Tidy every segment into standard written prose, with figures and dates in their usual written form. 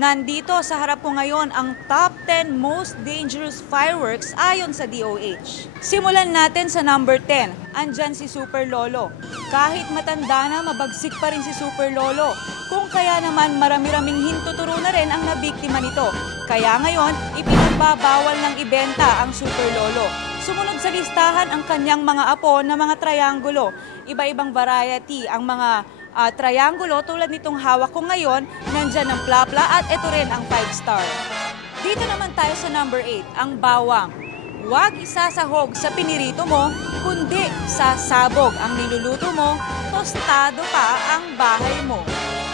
Nandito sa harap ko ngayon ang top 10 most dangerous fireworks ayon sa DOH. Simulan natin sa number 10. Andyan si Super Lolo. Kahit matanda na, mabagsik pa rin si Super Lolo. Kung kaya naman marami-raming hintuturo na rin ang nabiktima nito. Kaya ngayon, ipinagbabawal ng ibenta ang Super Lolo. Sumunod sa listahan ang kanyang mga apo na mga triangulo. Iba-ibang variety ang mga triangulo tulad nitong hawak ko ngayon, nandyan ang plapla at ito rin ang 5-star. Dito naman tayo sa number 8, ang bawang. Huwag isasahog sa pinirito mo, kundi sasabog ang niluluto mo, tostado pa ang bahay mo.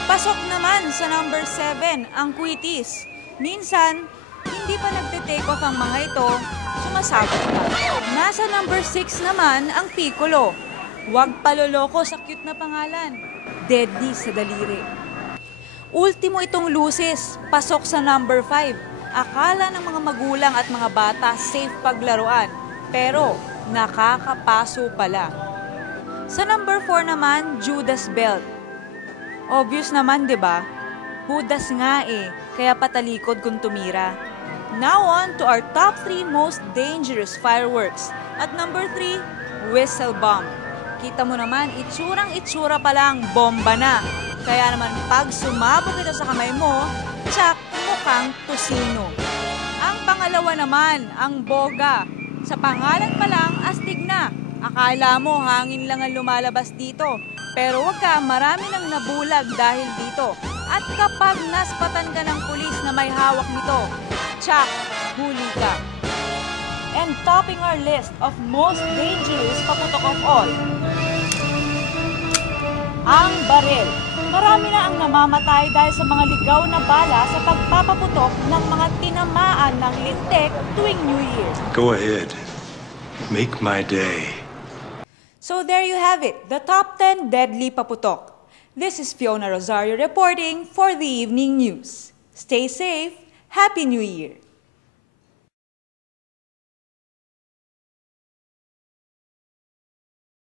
Pasok naman sa number 7, ang kwitis. Minsan, hindi pa nagte-take off ang mga ito, sumasabog pa. Nasa number 6 naman, ang piccolo. Huwag paloloko sa cute na pangalan. Deadly sa daliri. Ultimo itong luces, pasok sa number 5. Akala ng mga magulang at mga bata safe paglaruan, pero nakakapaso pala. Sa number 4 naman, Judas belt. Obvious naman, 'di ba? Judas nga kaya patalikod kung tumira. Now on to our top 3 most dangerous fireworks. At number 3, whistle bomb. Kita mo naman, itsura pa lang, bomba na. Kaya naman pag sumabog ito sa kamay mo, tsak, mukhang tosino. Ang pangalawa naman, ang boga. Sa pangalan pa lang, astig na. Akala mo hangin lang ang lumalabas dito. Pero wag ka, marami nang nabulag dahil dito. At kapag naspatan ka ng pulis na may hawak nito, tsak, huli ka. And topping our list of most dangerous paputok of all, ang baril. Marami na ang namamatay dahil sa mga ligaw na bala sa pagpapaputok ng mga tinamaan ng lintik tuwing New Year. Go ahead. Make my day. So there you have it, the top 10 deadly paputok. This is Fiona Rosario reporting for the Evening News. Stay safe. Happy New Year.